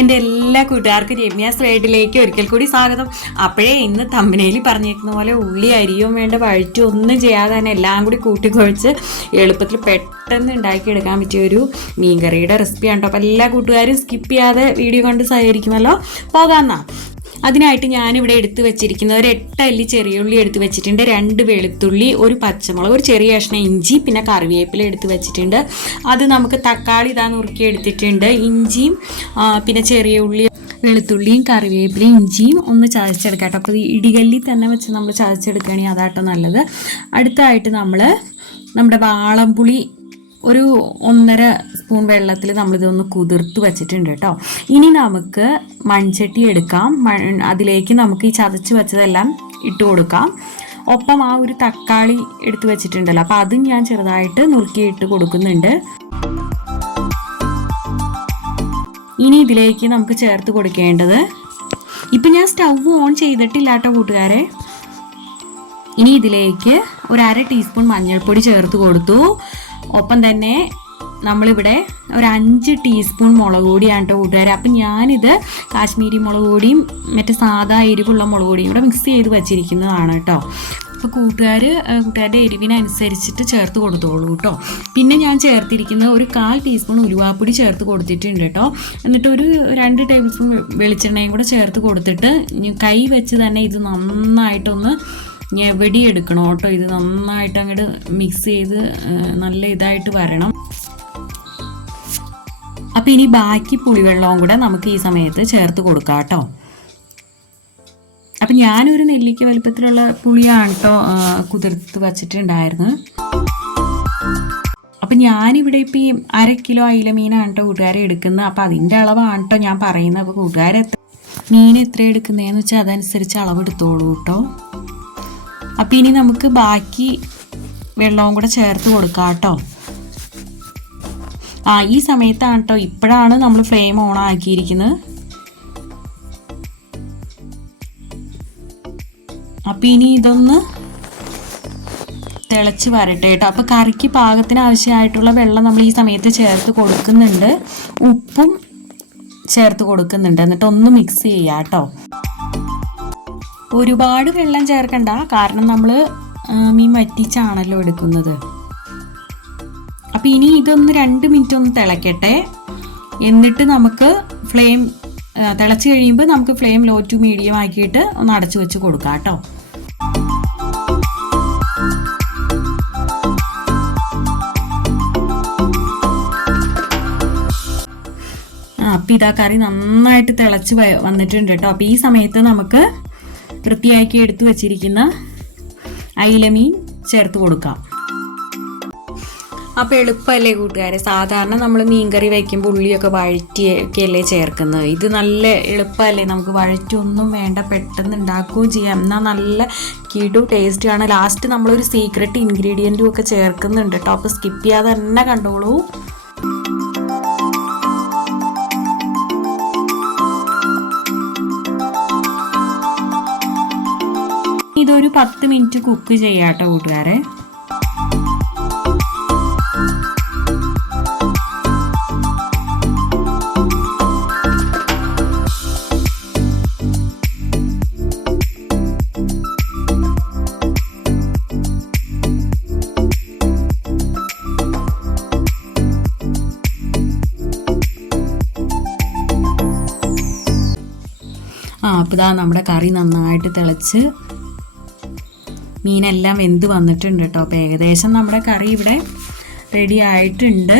എൻ്റെ എല്ലാ കൂട്ടുകാർക്കും രമ്യാസ് വേഡിലേക്ക് ഒരിക്കൽ കൂടി സ്വാഗതം. അപ്പോഴേ ഇന്ന് തമ്പനയിൽ പറഞ്ഞേക്കുന്ന പോലെ ഉള്ളി അരിയും വേണ്ട വഴറ്റും ഒന്നും ചെയ്യാതെ തന്നെ എല്ലാം കൂടി കൂട്ടിക്കുഴച്ച് എളുപ്പത്തിൽ പെട്ടെന്ന് ഉണ്ടാക്കിയെടുക്കാൻ പറ്റിയൊരു മീൻകറിയുടെ റെസിപ്പിയാണ് കേട്ടോ. അപ്പോൾ എല്ലാ കൂട്ടുകാരും സ്കിപ്പ് ചെയ്യാതെ വീഡിയോ കണ്ട് സഹകരിക്കുമല്ലോ. പോകാമെന്നാ. അതിനായിട്ട് ഞാനിവിടെ എടുത്ത് വെച്ചിരിക്കുന്നത് ഒരു 8 അല്ലി ചെറിയ ഉള്ളി എടുത്ത് വെച്ചിട്ടുണ്ട്, 2 വെളുത്തുള്ളി, ഒരു പച്ചമുളക്, ഒരു ചെറിയ കഷ്ണം ഇഞ്ചി, പിന്നെ കറിവേപ്പില എടുത്ത് വെച്ചിട്ടുണ്ട്. അത് നമുക്ക് തക്കാളി ഇതാ നുറുക്കി എടുത്തിട്ടുണ്ട്. ഇഞ്ചിയും പിന്നെ ചെറിയ ഉള്ളി, വെളുത്തുള്ളിയും കറിവേപ്പിലയും ഇഞ്ചിയും ഒന്ന് ചതച്ചെടുക്കാം കേട്ടോ. അപ്പോൾ ഇടികല്ലി തന്നെ വെച്ച് നമ്മൾ ചതച്ചെടുക്കുകയാണെങ്കിൽ അതാട്ടോ നല്ലത്. അടുത്തായിട്ട് നമ്മുടെ വാളംപുളി ഒരു 1.5 സ്പൂൺ വെള്ളത്തിൽ നമ്മളിതൊന്ന് കുതിർത്ത് വെച്ചിട്ടുണ്ട് കേട്ടോ. ഇനി നമുക്ക് മൺചട്ടി എടുക്കാം. അതിലേക്ക് നമുക്ക് ഈ ചതച്ച് വെച്ചതെല്ലാം ഇട്ട് കൊടുക്കാം. ഒപ്പം ആ ഒരു തക്കാളി എടുത്ത് വെച്ചിട്ടുണ്ടല്ലോ, അപ്പോൾ അതും ഞാൻ ചെറുതായിട്ട് നുറുക്കി ഇട്ട് കൊടുക്കുന്നുണ്ട്. ഇനി ഇതിലേക്ക് നമുക്ക് ചേർത്ത് കൊടുക്കേണ്ടത്, ഇപ്പം ഞാൻ സ്റ്റവ് ഓൺ ചെയ്തിട്ടില്ല കേട്ടോ കൂട്ടുകാരെ. ഇനി ഇതിലേക്ക് ഒരു 1/2 ടീസ്പൂൺ മഞ്ഞൾപ്പൊടി ചേർത്ത് കൊടുത്തു. ഒപ്പം തന്നെ നമ്മളിവിടെ ഒരു 5 ടീസ്പൂൺ മുളക് പൊടിയാണ് കേട്ടോ കൂട്ടുകാരെ. അപ്പം ഞാനിത് കാശ്മീരി മുളക് പൊടിയും മറ്റേ സാധാ എരിവുള്ള മുളക് പൊടിയും കൂടെ മിക്സ് ചെയ്ത് വെച്ചിരിക്കുന്നതാണ് കേട്ടോ. അപ്പോൾ കൂട്ടുകാരുടെ എരിവിനനുസരിച്ചിട്ട് ചേർത്ത് കൊടുത്തോളൂ കേട്ടോ. പിന്നെ ഞാൻ ചേർത്തിരിക്കുന്നത് ഒരു 1/4 ടീസ്പൂൺ ഉലുവാപ്പൊടി ചേർത്ത് കൊടുത്തിട്ടുണ്ട് കേട്ടോ. എന്നിട്ട് ഒരു 2 ടേബിൾ സ്പൂൺ വെളിച്ചെണ്ണയും കൂടെ ചേർത്ത് കൊടുത്തിട്ട് കൈ വെച്ച് തന്നെ ഇത് നന്നായിട്ടൊന്ന് ഞെവടി എടുക്കണം കേട്ടോ. ഇത് നന്നായിട്ട് അങ്ങോട്ട് മിക്സ് ചെയ്ത് നല്ല ഇതായിട്ട് വരണം. അപ്പം ഇനി ബാക്കി പുളിവെള്ളവും കൂടെ നമുക്ക് ഈ സമയത്ത് ചേർത്ത് കൊടുക്കാം കേട്ടോ. അപ്പം ഞാനൊരു നെല്ലിക്ക വലുപ്പത്തിലുള്ള പുളിയാണ് കേട്ടോ കുതിർത്ത് വച്ചിട്ടുണ്ടായിരുന്നു. അപ്പം ഞാനിവിടെ ഇപ്പം ഈ 1/2 കിലോ അയില മീനാണ് കേട്ടോ കൂട്ടുകാരെ എടുക്കുന്നത്. അപ്പം അതിൻ്റെ അളവാണ് കേട്ടോ ഞാൻ പറയുന്നത്. അപ്പോൾ കൂട്ടുകാരെ മീൻ എത്ര എടുക്കുന്നതെന്ന് വെച്ചാൽ അതനുസരിച്ച് അളവെടുത്തോളൂ കേട്ടോ. അപ്പം ഇനി നമുക്ക് ബാക്കി വെള്ളവും കൂടെ ചേർത്ത് കൊടുക്കാം കേട്ടോ. ഈ സമയത്താണ് കേട്ടോ, ഇപ്പോഴാണ് നമ്മൾ ഫ്ലെയിം ഓൺ ആക്കിയിരിക്കുന്നത്. അപ്പം ഇനി ഇതൊന്ന് തിളച്ച് വരട്ടെ കേട്ടോ. അപ്പോൾ കറിക്ക് പാകത്തിന് ആവശ്യമായിട്ടുള്ള വെള്ളം നമ്മൾ ഈ സമയത്ത് ചേർത്ത് കൊടുക്കുന്നുണ്ട്. ഉപ്പും ചേർത്ത് കൊടുക്കുന്നുണ്ട്. എന്നിട്ട് ഒന്ന് മിക്സ് ചെയ്യാം കേട്ടോ. ഒരുപാട് വെള്ളം ചേർക്കണ്ട, കാരണം നമ്മൾ മീൻ വറ്റിച്ചാണല്ലോ എടുക്കുന്നത്. അപ്പം ഇനി ഇതൊന്ന് 2 മിനിറ്റ് ഒന്ന് തിളക്കട്ടെ. എന്നിട്ട് നമുക്ക് ഫ്ലെയിം തിളച്ച് കഴിയുമ്പോൾ നമുക്ക് ഫ്ലെയിം ലോ ടു മീഡിയം ആക്കിയിട്ട് ഒന്ന് അടച്ചു വെച്ച് കൊടുക്കാം കേട്ടോ. അപ്പം ഇതാ കറി നന്നായിട്ട് തിളച്ച് വന്നിട്ടുണ്ട് കേട്ടോ. അപ്പം ഈ സമയത്ത് നമുക്ക് വൃത്തിയാക്കി എടുത്തു വച്ചിരിക്കുന്ന അയിലമീൻ ചേർത്ത് കൊടുക്കാം. അപ്പോൾ എളുപ്പമല്ലേ കൂട്ടുകാരെ. സാധാരണ നമ്മൾ മീൻകറി വയ്ക്കുമ്പോൾ ഉള്ളിയൊക്കെ വഴറ്റിയൊക്കെയല്ലേ ചേർക്കുന്നത്. ഇത് നല്ല എളുപ്പമല്ലേ, നമുക്ക് വഴറ്റൊന്നും വേണ്ട, പെട്ടെന്ന് ഉണ്ടാക്കുകയും ചെയ്യാം. എന്നാൽ നല്ല കിടു ടേസ്റ്റാണ്. ലാസ്റ്റ് നമ്മളൊരു സീക്രട്ട് ഇൻഗ്രീഡിയൻറ്റും ഒക്കെ ചേർക്കുന്നുണ്ട് കേട്ടോ. അപ്പോൾ സ്കിപ്പ് ചെയ്യാതെ തന്നെ കണ്ടോളൂ. ഇതൊരു 10 മിനിറ്റ് കുക്ക് ചെയ്യാം കേട്ടോ കൂട്ടുകാരെ. അപ്പോൾ ഇതാ നമ്മുടെ കറി നന്നായിട്ട് തിളച്ച് മീനെല്ലാം വെന്ത് വന്നിട്ടുണ്ട് കേട്ടോ. അപ്പോൾ ഏകദേശം നമ്മുടെ കറി ഇവിടെ റെഡി ആയിട്ടുണ്ട്.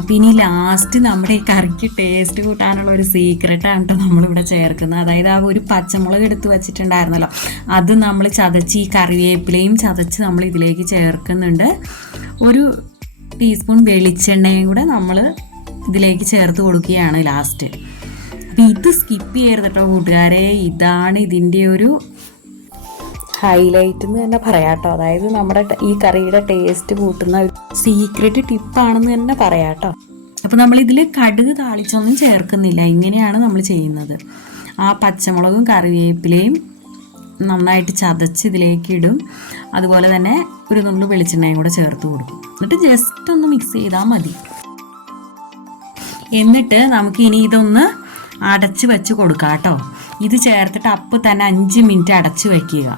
അപ്പം ഇനി ലാസ്റ്റ് നമ്മുടെ ഈ കറിക്ക് ടേസ്റ്റ് കൂട്ടാനുള്ള ഒരു സീക്രട്ടാണ് കേട്ടോ നമ്മളിവിടെ ചേർക്കുന്നത്. അതായത് ആ ഒരു പച്ചമുളക് എടുത്ത് വെച്ചിട്ടുണ്ടായിരുന്നല്ലോ, അത് നമ്മൾ ചതച്ച് ഈ കറിവേപ്പിലയും ചതച്ച് നമ്മൾ ഇതിലേക്ക് ചേർക്കുന്നുണ്ട്. ഒരു ടീസ്പൂൺ വെളിച്ചെണ്ണയും കൂടെ നമ്മൾ ഇതിലേക്ക് ചേർത്ത് കൊടുക്കുകയാണ് ലാസ്റ്റ്. അപ്പം ഇത് സ്കിപ്പ് ചെയ്യരുത് കേട്ടോ കൂട്ടുകാരെ. ഇതാണ് ഇതിൻ്റെ ഒരു ഹൈലൈറ്റ് എന്ന് തന്നെ പറയാം കേട്ടോ. അതായത് നമ്മുടെ ഈ കറിയുടെ ടേസ്റ്റ് കൂട്ടുന്ന ഒരു സീക്രട്ട് ടിപ്പാണെന്ന് തന്നെ പറയാം കേട്ടോ. അപ്പോൾ നമ്മളിതിൽ കടുക് താളിച്ചൊന്നും ചേർക്കുന്നില്ല. ഇങ്ങനെയാണ് നമ്മൾ ചെയ്യുന്നത്. ആ പച്ചമുളകും കറിവേപ്പിലയും നന്നായിട്ട് ചതച്ച് ഇതിലേക്ക് ഇടും. അതുപോലെ തന്നെ ഒരു നുള്ളു വെളിച്ചെണ്ണയും കൂടെ ചേർത്ത് കൊടുക്കും. എന്നിട്ട് ജസ്റ്റ് ഒന്ന് മിക്സ് ചെയ്താൽ മതി. എന്നിട്ട് നമുക്ക് ഇനി ഇതൊന്ന് അടച്ച് വെച്ച് കൊടുക്കാം കേട്ടോ. ഇത് ചേർത്തിട്ട് അപ്പോൾ തന്നെ 5 മിനിറ്റ് അടച്ച് വയ്ക്കുക.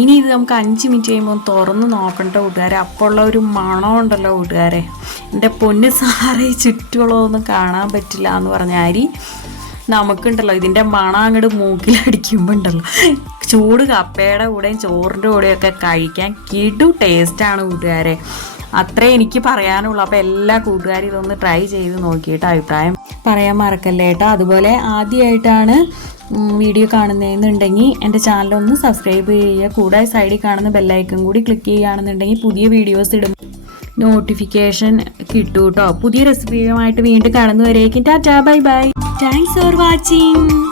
ഇനി ഇത് നമുക്ക് 5 മിനിറ്റ് കഴിയുമ്പോൾ തുറന്ന് നോക്കണ്ട കൂട്ടുകാരെ. അപ്പോൾ ഉള്ള ഒരു മണം ഉണ്ടല്ലോ കൂട്ടുകാരെ, എൻ്റെ പൊന്ന് സാറേ ചുറ്റുമുള്ളതൊന്നും കാണാൻ പറ്റില്ല എന്ന് പറഞ്ഞ അരി നമുക്കുണ്ടല്ലോ ഇതിൻ്റെ മണം അങ്ങോട്ട് മൂക്കിലടിക്കുമ്പോൾ ഉണ്ടല്ലോ ചൂട് കപ്പയുടെ കൂടെയും ചോറിൻ്റെ കൂടെയും ഒക്കെ കഴിക്കാൻ കിടു ടേസ്റ്റാണ് കൂട്ടുകാരെ. അത്രേ എനിക്ക് പറയാനുള്ളൂ. അപ്പോൾ എല്ലാ കൂട്ടുകാരും ഇതൊന്ന് ട്രൈ ചെയ്ത് നോക്കിയിട്ട് അഭിപ്രായം പറയാൻ മറക്കല്ലേ കേട്ടോ. അതുപോലെ ആദ്യമായിട്ടാണ് വീഡിയോ കാണുന്നതെന്നുണ്ടെങ്കിൽ എൻ്റെ ചാനലൊന്ന് സബ്സ്ക്രൈബ് ചെയ്യുക. കൂടാതെ സൈഡിൽ കാണുന്ന ബെല്ലൈക്കൺ കൂടി ക്ലിക്ക് ചെയ്യുകയാണെന്നുണ്ടെങ്കിൽ പുതിയ വീഡിയോസ് ഇടും നോട്ടിഫിക്കേഷൻ കിട്ടും കേട്ടോ. പുതിയ റെസിപ്പിയുമായിട്ട് വീണ്ടും കാണുന്നവരേക്കും tata bye bye. Thanks for watching.